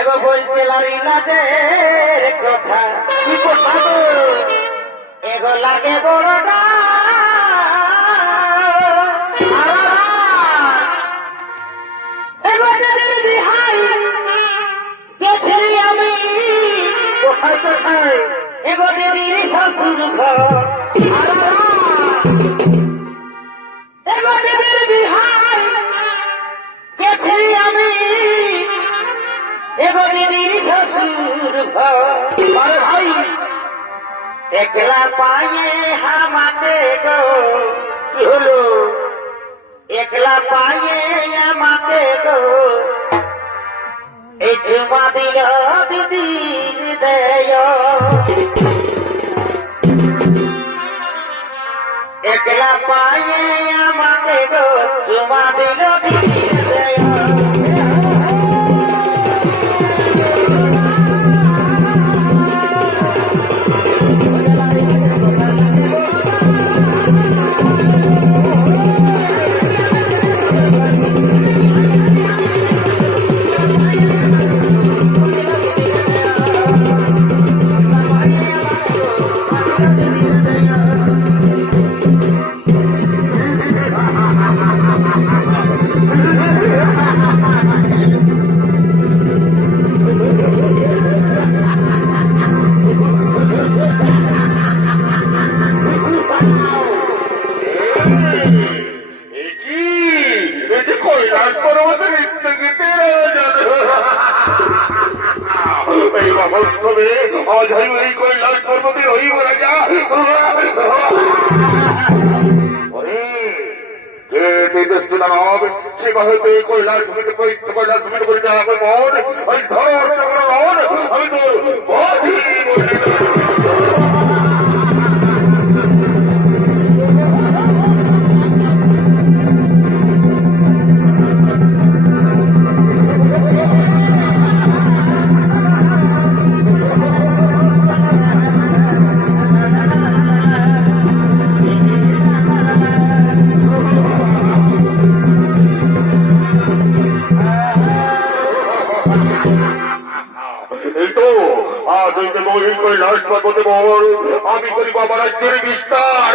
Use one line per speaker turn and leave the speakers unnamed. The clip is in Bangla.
এগো বলতে লারি না যে কথা? এগো লাগে বড় না এগো দেবীর শ্বশুর ঘর। একলা পায়ে হামাতে গো। কি একলা পায়ে আমাকে গো। এই চুমা দিল দিদির দেয় একলা পায়ে আমাকে গো চুমা দিল দিদির দেয়
এটি কৈলাস পর্বতের নৃত্য গীতের আয়োজন এই মহোৎসবে আমি এই কৈলাস পর্বতে হইব রাজা। সে বাহুতে কৈলাস ভূমিতে পবিত্র কৈলাস ভূমিতে পরিচয় হবে ওই ধর আমি করি বাবা রাজ্যের বিস্তার।